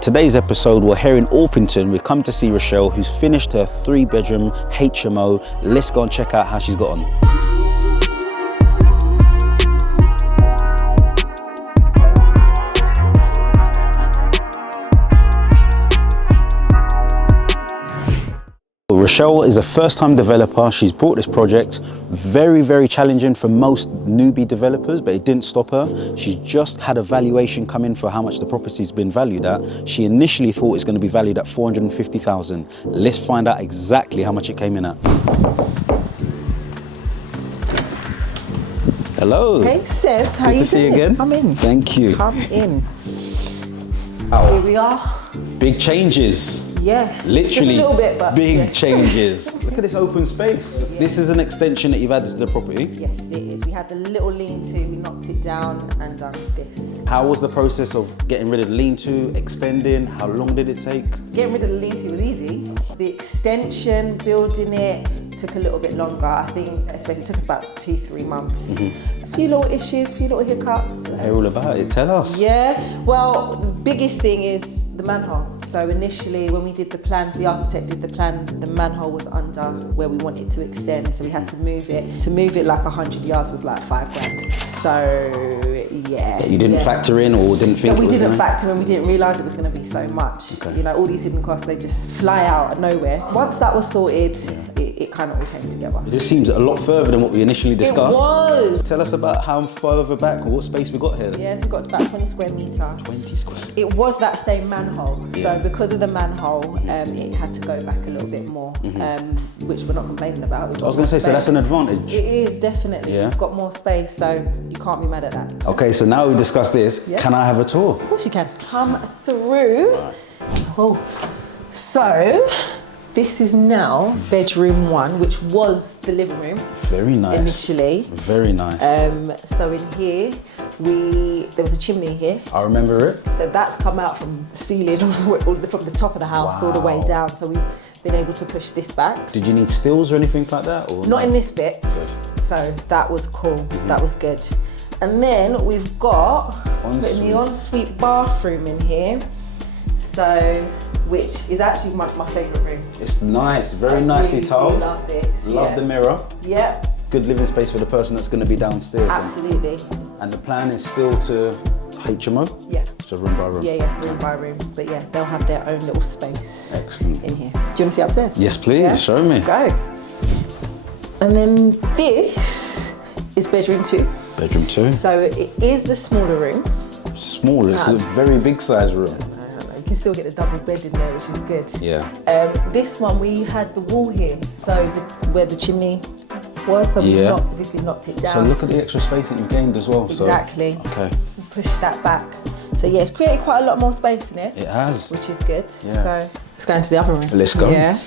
On today's episode, we're here in Orpington. We've come to see Rochelle, who's finished her 3-bedroom HMO. Let's go and check out how she's got on. Rochelle is a first-time developer. She's brought this project, very challenging for most newbie developers, but it didn't stop her. She just had a valuation come in for how much the property's been valued at. She initially thought it's going to be valued at 450,000. Let's find out exactly how much it came in at. Hello. Hey Seb, how Good you to see you again. Come in. Thank you. Come in. Wow. Here we are. Big changes. Yeah. Literally just a little bit, but big yeah. changes. Look at this open space. Yeah. This is an extension that you've added to the property. Yes, it is. We had the little lean-to, we knocked it down and done this. How was the process of getting rid of the lean-to, extending? How long did it take? Getting rid of the lean-to was easy. The extension, building it, took a little bit longer. I think especially it took us about 2-3 months. A few little issues, a few little hiccups. They're all about it. Tell us. Yeah, well, the biggest thing is the manhole. So initially when we did the plans, the architect did the plan, the manhole was under where we wanted to extend, so we had to move it. To move it like 100 yards was like 5 grand. So yeah. You didn't factor in or didn't think? No, we it was didn't gonna... factor in, we didn't realise it was going to be so much. Okay. You know, all these hidden costs, they just fly out of nowhere. Once that was sorted, it kind of all came together. It just seems a lot further than what we initially discussed. It was. Tell us about how further back or what space we got here. Yes, we've got about 20 square metre. 20 square. It was that same manhole, so because of the manhole, it had to go back a little bit more, which we're not complaining about. I was going to say, so that's an advantage. It is, definitely. Yeah. We've got more space, so you can't be mad at that. Okay, so now we discussed this, can I have a tour? Of course you can. Come through. Right. Oh, so this is now bedroom 1, which was the living room. Very nice. Initially. Very nice. So in here, there was a chimney here. I remember it. So that's come out from the ceiling, from the top of the house all the way down. So we've been able to push this back. Did you need stills or anything like that? Or not in this bit. Good. So that was cool. That was good. And then we've got the ensuite bathroom in here. So, which is actually my favourite room. It's nice, very nicely tiled. I love this. Love the mirror. Yep. Good living space for the person that's going to be downstairs. Absolutely. And the plan is still to HMO? Yeah. So room by room? Yeah, room by room. But yeah, they'll have their own little space. Excellent. In here. Do you want to see upstairs? Yes, please. Show me. Let's go. And then this is bedroom 2. Bedroom 2. So it is the smaller room. Smaller, it's a very big size room. You can still get the double bed in there, which is good. Yeah. This one, we had the wall here, so where the chimney was, so we obviously knocked it down. So look at the extra space that you've gained as well. Exactly. So, okay. Push that back. So yeah, it's created quite a lot more space in it. It has. Which is good. Yeah. So let's go into the other room. Let's go. Yeah.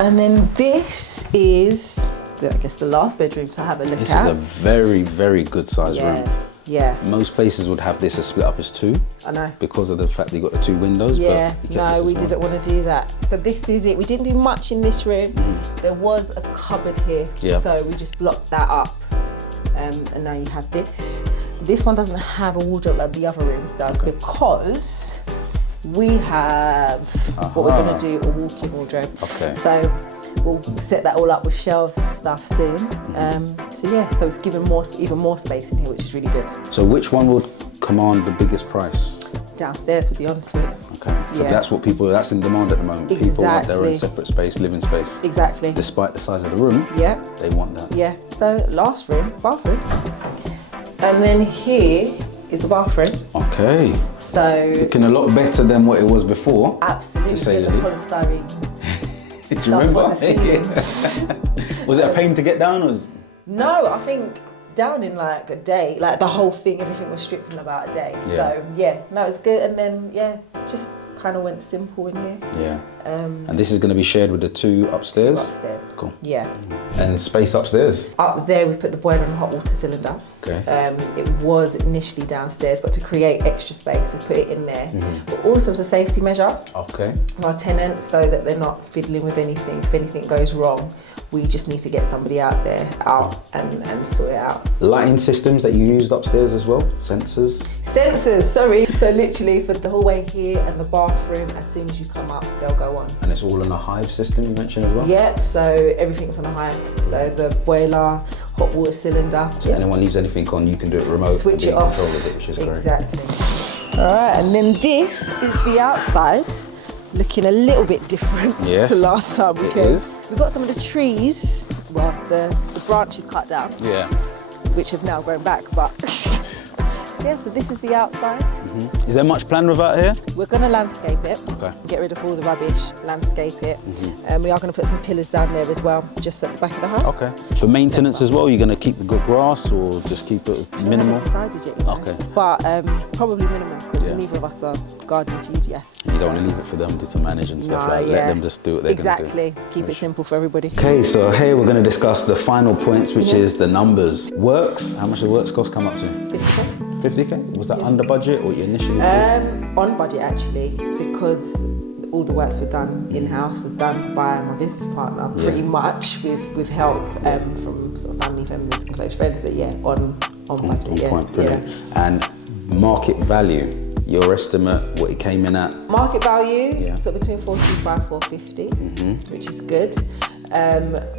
And then this is, I guess, the last bedroom to have a look at. This is a very good size room. Yeah. Most places would have this split up as 2. I know. Because of the fact that you got the 2 windows. Yeah, but no, we didn't want to do that. So this is it. We didn't do much in this room. There was a cupboard here. Yeah. So we just blocked that up. And now you have this. This one doesn't have a wardrobe like the other rooms does because we have what we're going to do, a walk-in wardrobe. Okay. So we'll set that all up with shelves and stuff soon. So yeah, so it's given even more space in here, which is really good. So which one would command the biggest price? Downstairs with the ensuite. Okay, so that's in demand at the moment. Exactly. People want their own separate space, living space. Exactly. Despite the size of the room, they want that. Yeah, so last room, bathroom. And then here is the bathroom. Okay. So. Looking a lot better than what it was before. Absolutely, to say the polystyrene. Do you remember? On the ceilings. Was it a pain to get down? Or was... No, I think down in like a day, like the whole thing, everything was stripped in about a day. Yeah. So yeah, no, it's good. And then just kind of went simple in here. Yeah. And this is going to be shared with the 2 upstairs? 2 upstairs. Cool. Yeah. And space upstairs? Up there we put the boiler and the hot water cylinder. Okay. It was initially downstairs, but to create extra space we put it in there. But also as a safety measure. Okay. For our tenants, so that they're not fiddling with anything. If anything goes wrong, We just need to get somebody out and sort it out. Lighting systems that you used upstairs as well, sensors. Sensors, sorry. So literally for the hallway here and the bathroom, as soon as you come up, they'll go on. And it's all on a hive system you mentioned as well? Yep, so everything's on a hive. So the boiler, hot water cylinder. So anyone leaves anything on, you can do it remote. Switch it off. Control of it, which is great. Exactly. All right, and then this is the outside. Looking a little bit different to last time we came. We've got some of the trees, well, the branches cut down. Yeah. Which have now grown back, but yeah, so this is the outside. Mm-hmm. Is there much planned with out here? We're going to landscape it, get rid of all the rubbish, landscape it, and we are going to put some pillars down there as well, just at the back of the house. Okay. For maintenance as well, you're going to keep the good grass or just keep it minimal? I haven't decided yet, you know. Okay. But probably minimal, because neither of us are garden enthusiasts. You don't want to leave it for them to manage and stuff like that. Let them just do what they're going to do. Exactly. Keep it simple for everybody. Okay, so here we're going to discuss the final points, which is the numbers. Works, how much the works cost come up to? 50K. 50K? Was that under budget or you initially? On budget actually, because all the works were done in-house, was done by my business partner, pretty much with help from sort of family, members and close friends. So on budget. On point, brilliant. And market value, your estimate, what it came in at? Market value, so between 425, 450, which is good.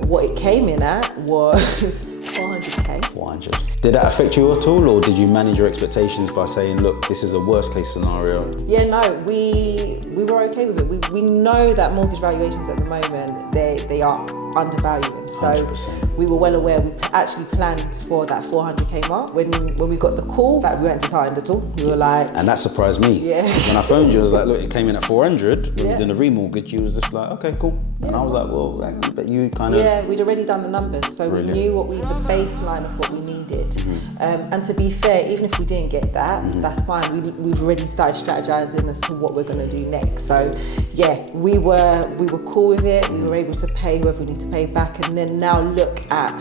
What it came in at was 400K. 400. Did that affect you at all, or did you manage your expectations by saying, look, this is a worst case scenario? Yeah, no, we were okay with it. We know that mortgage valuations at the moment, they are undervaluing. So 100%. We were well aware. We actually planned for that 400K mark. When we got the call, that we weren't decided at all. We were like... And that surprised me. Yeah. When I phoned you, I was like, look, it came in at 400. When we did a remortgage, you was just like, okay, cool. And I was like, well, but you kind of... Yeah, we'd already done the numbers. So we knew the baseline of what we needed. And to be fair, even if we didn't get that, that's fine. We've already started strategizing as to what we're going to do next. So yeah, we were cool with it. We were able to pay whoever we need to pay back, and then now look at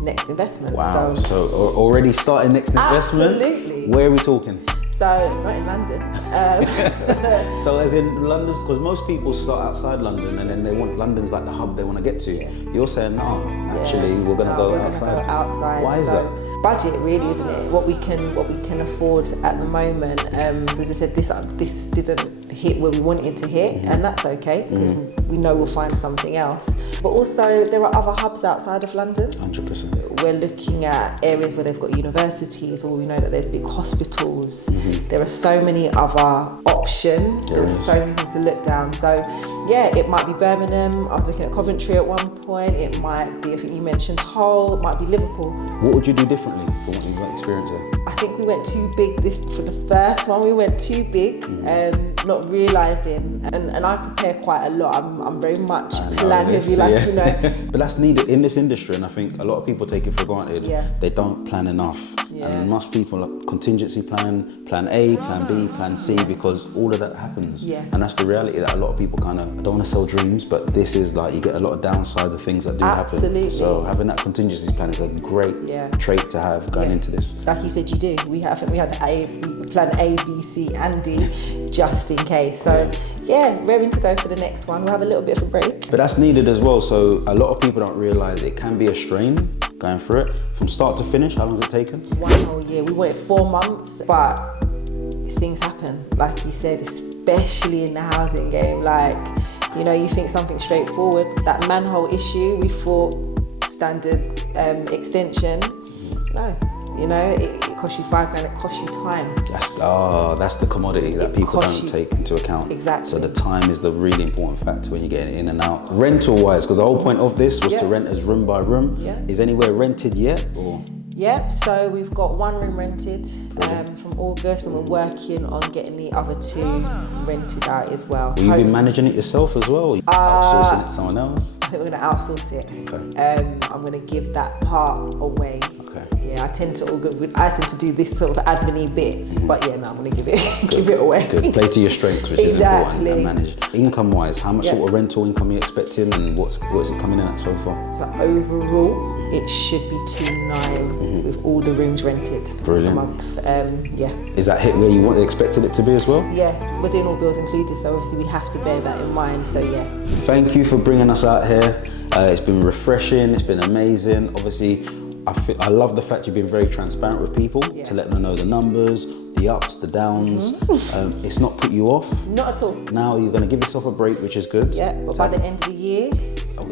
next investment. Wow, so already starting next investment? Absolutely. Where are we talking? So, not in London. So as in London, because most people start outside London and then they want, London's like the hub they want to get to. Yeah. You're saying, no, actually we're going to go outside. We're going to go outside. Why is that? Budget really, isn't it? What we can afford at the moment. So as I said, this didn't hit where we wanted it to hit, and that's okay, because we know we'll find something else. But also there are other hubs outside of London. 100%. We're looking at areas where they've got universities, or we know that there's big hospitals. There are so many other options. There are so many things to look down. So yeah, it might be Birmingham. I was looking at Coventry at one point. It might be, I think you mentioned Hull. It might be Liverpool. What would you do differently from what you've experienced there? I think we went too big for the first one. We went too big, not realising, and I prepare quite a lot. I'm very much plan heavy, you know. But that's needed in this industry, and I think a lot of people take it for granted. Yeah. They don't plan enough. Yeah. And most people contingency plan, plan A, plan B, plan C, because all of that happens. Yeah. And that's the reality that a lot of people kind of, I don't want to sell dreams, but this is like, you get a lot of downside of things that do Absolutely. happen. So having that contingency plan is a great trait to have going into this. Like you said, you do. We had plan A, B, C, and D, just in case. So yeah, raring to go for the next one. We'll have a little bit of a break. But that's needed as well. So a lot of people don't realise it can be a strain going through it. From start to finish, how long does it take us? 1 whole year. We wanted 4 months, but things happen. Like you said, especially in the housing game. Like, you know, you think something straightforward. That manhole issue, we thought standard extension. No. You know, it costs you £5 grand, it costs you time. That's the commodity that people don't take into account. Exactly. So the time is the really important factor when you're getting in and out. Rental-wise, because the whole point of this was to rent as room by room. Yeah. Is anywhere rented yet, or? Yep, so we've got 1 room rented from August, and we're working on getting the other 2 rented out as well. Will you be managing it yourself as well, or outsourcing it to someone else? I think we're going to outsource it. Okay. I'm going to give that part away Okay. Yeah, I tend to do this sort of admin-y bits, but yeah, no, I'm gonna give it away. Good. Play to your strengths, which Exactly. is important, and manage. Income-wise, how much Yeah. sort of rental income are you expecting, and what is it coming in at so far? So overall, it should be 2.9 with all the rooms rented. Brilliant. A month. Yeah. Is that hit where you expected it to be as well? Yeah, we're doing all bills included, so obviously we have to bear that in mind. So yeah. Thank you for bringing us out here. It's been refreshing. It's been amazing. Obviously, I love the fact you've been very transparent with people to let them know the numbers, the ups, the downs. It's not put you off. Not at all. Now you're going to give yourself a break, which is good. Yeah, but by the end of the year.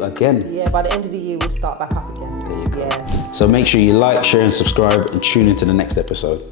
Again. Yeah, by the end of the year we'll start back up again. There you go. Yeah. So make sure you like, share and subscribe and tune into the next episode.